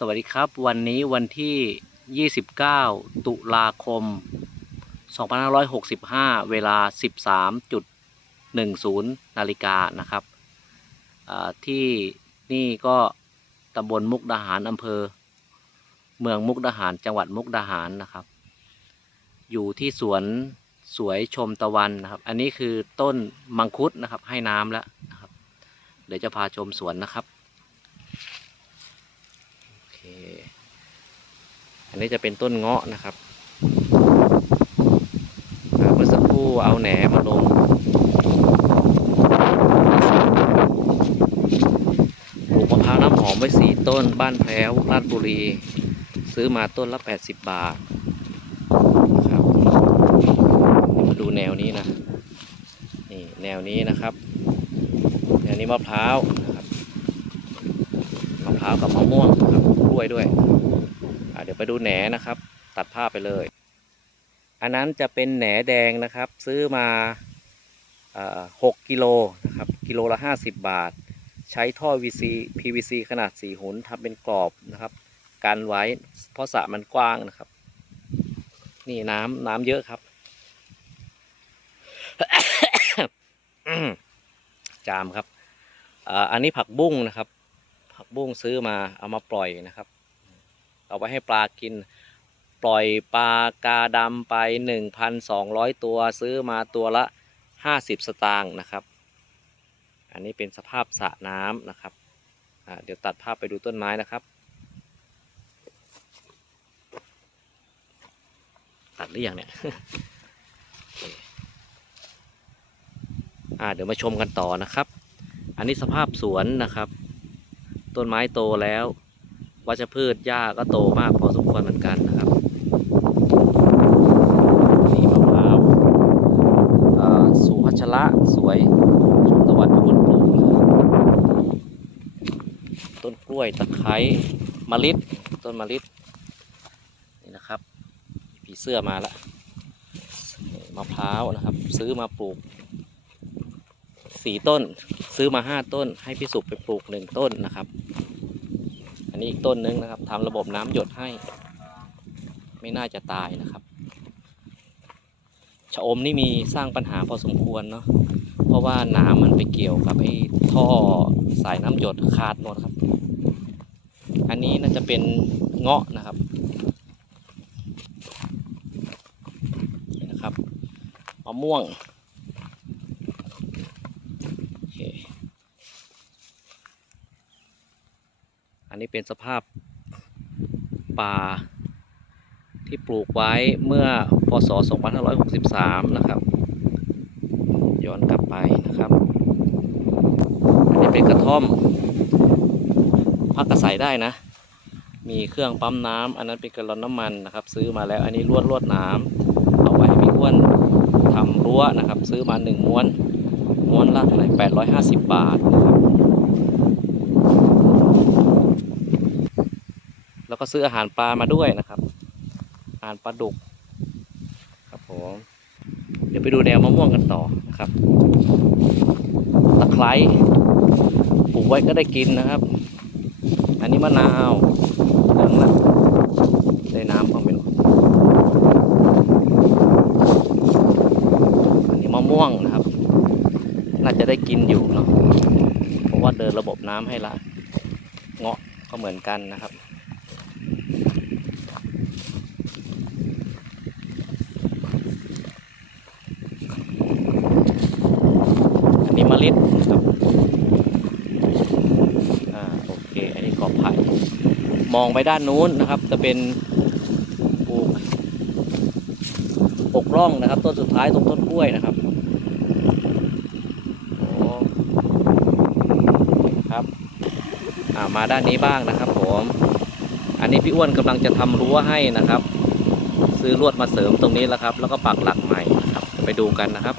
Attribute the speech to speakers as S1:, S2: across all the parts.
S1: สวัสดีครับวันนี้วันที่ 29 ตุลาคม 2565 เวลา 13.10 นาฬิกานะครับที่นี่ก็ตำบลมุกดาหารอำเภอ เมืองมุกดาหารจังหวัดมุกดาหารนะครับ อยู่ที่สวนสวยชมตะวันนะครับ อันนี้คือต้นมังคุดนะครับให้น้ำแล้วนะครับ เดี๋ยวจะพาชมสวนนะครับ อเคอันนี้จะเป็นต้นเงาะนะครับอ่าเมื่อสักครู่เอาแหนมาลง ปลูกมะพร้าวน้ำหอมไว้สี่ต้น บ้านแพ้วราชบุรี ซื้อมาต้นละ 80 บาทนะครับมาดูแนวนี้นะ นี่แนวนี้นะครับ แนวนี้มะพร้าวนะครับมะพร้าวกับมะม่วงครับ ล้วยด้วยเดี๋ยวไปดูแหนนะครับ ตัดภาพไปเลย อันนั้นจะเป็นแหนแดงนะครับ ซื้อมาหกกิโลนะครับกิโลละห้าสิบบาท ใช้ท่อ VC PVC ขนาดสี่หุนทำเป็นกรอบนะครับกันไว้เพราะสระมันกว้างนะครับ นี่น้ำน้ำเยอะครับ จามครับอันนี้ผักบุ้งนะครับ ผักบุ้งซื้อมาเอามาปล่อยนะครับเอาไว้ให้ปลากิน ปล่อยปลากาดำไป 1,200 ตัวซื้อมาตัวละ 50 สตางค์นะครับ อันนี้เป็นสภาพสระน้ำนะครับเดี๋ยวตัดภาพไปดูต้นไม้นะครับ ตัดหรือยังเนี่ยเดี๋ยวมาชมกันต่อนะครับ อันนี้สภาพสวนนะครับ ต้นไม้โตแล้ว วัชพืชหญ้าก็โตมากพอสมควรเหมือนกันนะครับนี่มะพร้าวอ่อสุพัชระสวยชมตะวันเป็นคนปลูกต้นกล้วยตะไคร้มะลิดต้นมะลิดนี่นะครับผีเสื้อมาละมะพร้าวนะครับ ซื้อมาปลูก สี่ต้น ซื้อมาห้าต้น ให้พี่สุไปปลูกหนึ่งต้นนะครับ อันนี้อีกต้นนึงนะครับทำระบบน้ำหยดให้ ไม่น่าจะตายนะครับชะอมนี่มีสร้างปัญหาพอสมควรเนาะเพราะว่าน้ำมันไปเกี่ยวกับไอ้ท่อสายน้ำหยดขาดหมดครับ อันนี้น่าจะเป็นเงาะนะครับนะครับมะม่วง อันนี้เป็นสภาพป่าที่ปลูกไว้เมื่อพศ 2563 นะครับ ย้อนกลับไปนะครับ อันนี้เป็นกระท่อม พักอาศัยได้นะ มีเครื่องปั๊มน้ำอันนั้นเป็นกระลอนน้ำมันนะครับ ซื้อมาแล้วอันนี้ลวดลวดน้ำเอาไว้ให้พี่อ้วนทำรั้วนะครับ ซื้อมาหนึ่งม้วน ม้วนละเท่าไหร่850 บาทนะครับ แล้วก็ซื้ออาหารปลามาด้วยนะครับ อาหารปลาดุก ครับผม เดี๋ยวไปดูแนวมะม่วงกันต่อนะครับ ตะไคร้ปลูกไว้ก็ได้กินนะครับ อันนี้มะนาวเหลืองละได้น้ำบ้างไหมอันนี้มะม่วงนะครับ น่าจะได้กินอยู่เนาะเพราะว่าเดินระบบน้ำให้ละ เงาะก็เหมือนกันนะครับอันนี้มะลิดครับอ่าโอเค อันนี้กอบไผ่ มองไปด้านนู้นนะครับ จะเป็นปลูกอกร่องนะครับ ต้นสุดท้ายตรงต้นกล้วยนะครับ โอ้ครับ อ่า มาด้านนี้บ้างนะครับ ผม อันนี้พี่อ้วนกำลังจะทำรั้วให้นะครับ ซื้อลวดมาเสริมตรงนี้แล้วครับ แล้วก็ปักหลักใหม่นะครับไปดูกันนะครับ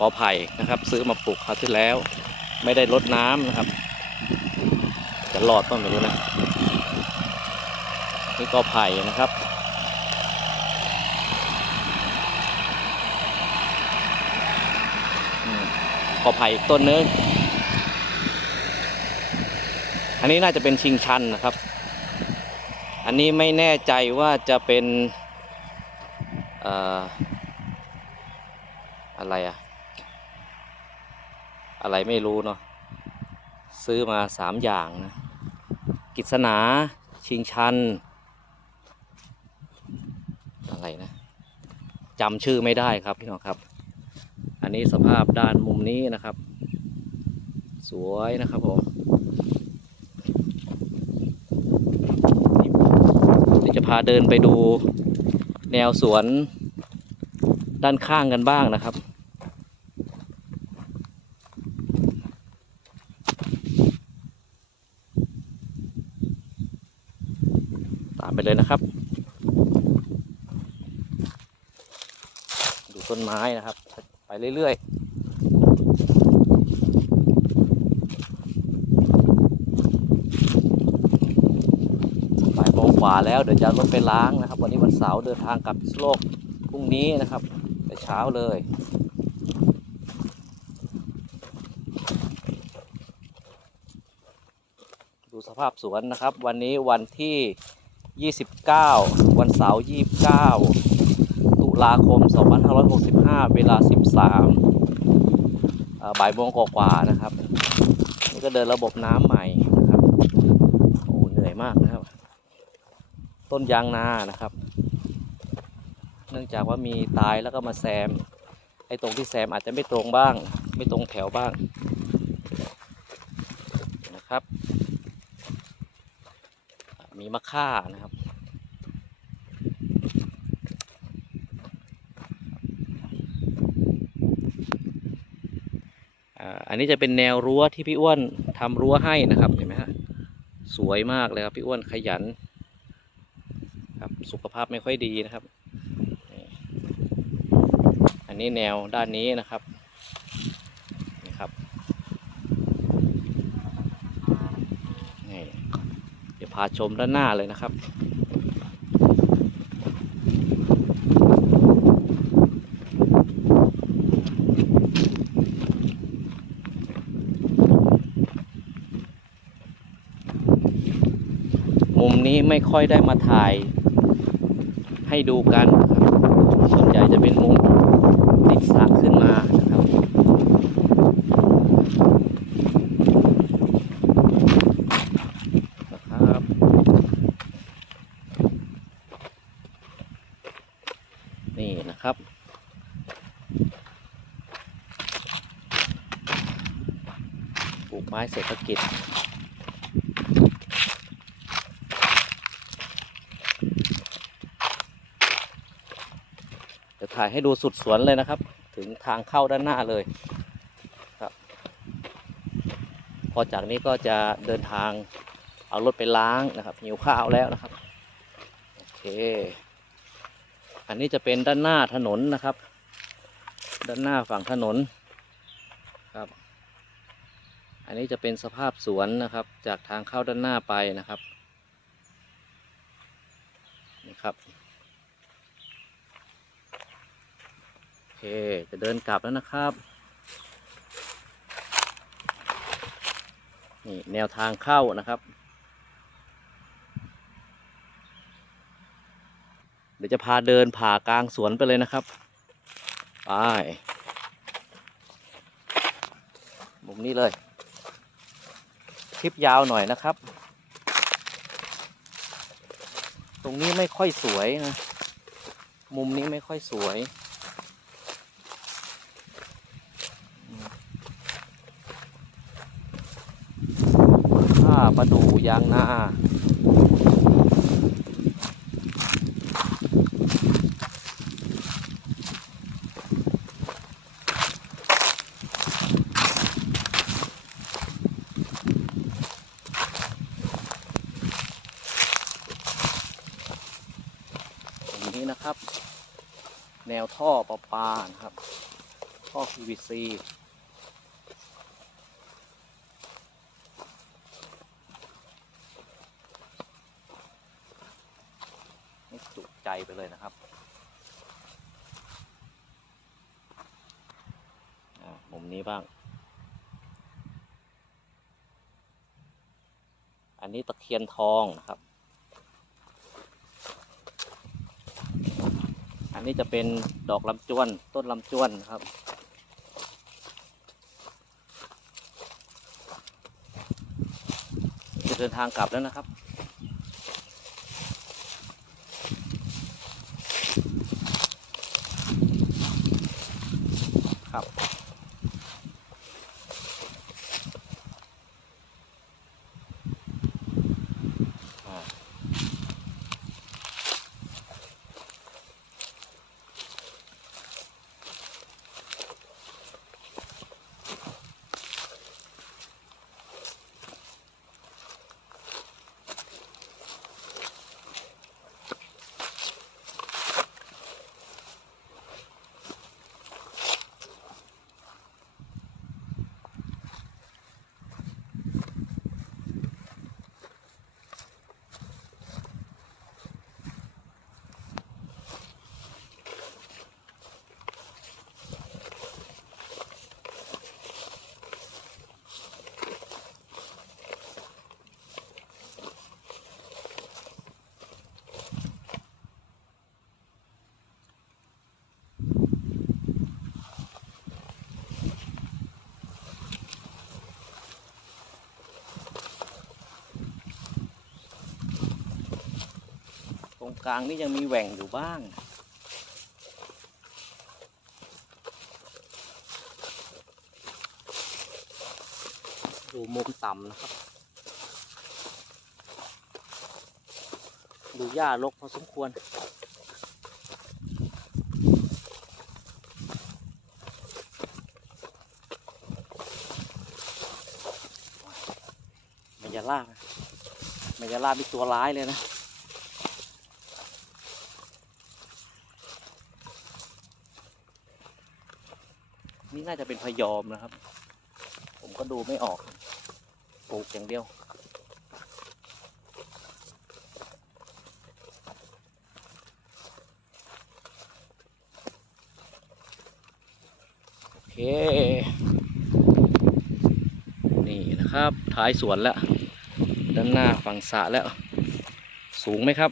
S1: กอไผ่นะครับ ซื้อมาปลูกคราวที่แล้ว ไม่ได้รดน้ำนะครับ จะรอดต้นไม่รู้นะนี่กอไผ่นะครับอืม กอไผ่อีกต้นนึง อันนี้น่าจะเป็นชิงชันนะครับ อันนี้ไม่แน่ใจว่าจะเป็นเอ่อะไรอะอะไรไม่รู้เนาะซื้อมาสามอย่างนะกิษณาชิงชัน อะไรนะจำชื่อไม่ได้ครับพี่น้องครับ นนี้สภาพด้านมุมนี้นะครับ สวยนะครับผมเดี๋ยวจะพาเดินไปดูแนวสวนด้านข้างกันบ้างนะครับ ตามไปเลยนะครับ ดูต้นไม้นะครับ ไปเรื่อยๆบ่ายโมงกว่าแล้วเดี๋ยวจะรถไปล้างนะครับ วันนี้วันเสาร์เดินทางกลับพิษณุโลกพรุ่งนี้นะครับแต่เช้าเลยดูสภาพสวนนะครับ วันนี้วันที่ 29 วันเสาร์29 ตุลาคม 2565 เวลา 13บ่ายโมงกว่าๆนะครับ นี่ก็เดินระบบน้ำใหม่นะครับโอ้เหนื่อยมากนะครับ ต้นยางนานะครับ เนื่องจากว่ามีตายแล้วก็มาแซม ไอ้ตรงที่แซมอาจจะไม่ตรงบ้าง ไม่ตรงแถวบ้างนะครับ มีมะค่านะครับ อันนี้จะเป็นแนวรั้วที่พี่อ้วนทำรั้วให้นะครับเห็นไหมฮะสวยมากเลยครับพี่อ้วนขยันครับสุขภาพไม่ค่อยดีนะครับ อันนี้แนวด้านนี้นะครับนี่ครับนี่เดี๋ยวพาชมด้านหน้าเลยนะครับ มุมนี้ไม่ค่อยได้มาถ่าย ให้ดูกันนะครับส่วนใหญ่จะเป็นมุมติดสระขึ้นมานะครับนะครับนี่นะครับปลูกไม้เศรษฐกิจ เดี๋ยว ถ่ายให้ดูสุดสวนเลยนะครับ ถึงทางเข้าด้านหน้าเลยครับ พอจากนี้ก็จะเดินทางเอารถไปล้างนะครับหิวข้าวแล้วนะครับโอเค อันนี้จะเป็นด้านหน้าถนนนะครับ ด้านหน้าฝั่งถนนครับ อันนี้จะเป็นสภาพสวนนะครับ จากทางเข้าด้านหน้าไปนะครับนี่ครับ โอ เค จะเดินกลับแล้วนะครับ นี่แนวทางเข้านะครับ เดี๋ยวจะพาเดินผ่ากลางสวนไปเลยนะครับ ไปมุมนี้เลย คลิปยาวหน่อยนะครับ ตรงนี้ไม่ค่อยสวยนะ มุมนี้ไม่ค่อยสวย ข้าดูยางนาอย่างนี้นะครับ แนวท่อประปานะครับ ท่อ PVC นี้บ้าง อันนี้ตะเคียนทองนะครับ อันนี้จะเป็นดอกลำจวน ต้นลำจวนครับ จะเดินทางกลับแล้วนะครับ กลางนี่ยังมีแหว่งอยู่บ้าง ดูมุมต่ำนะครับ ดูหญ้ารกพอสมควรมายาลาบนะมายาลาบมีตัวร้ายเลยนะ นี่น่าจะเป็นพยอมนะครับ ผมก็ดูไม่ออกปลูกอย่างเดียว โอเค นี่นะครับท้ายสวนแล้ว ด้านหน้าฝั่งสระแล้ว สูงไหมครับ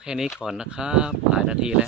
S1: แค่นี้ก่อนนะครับหลายนาทีแล้ว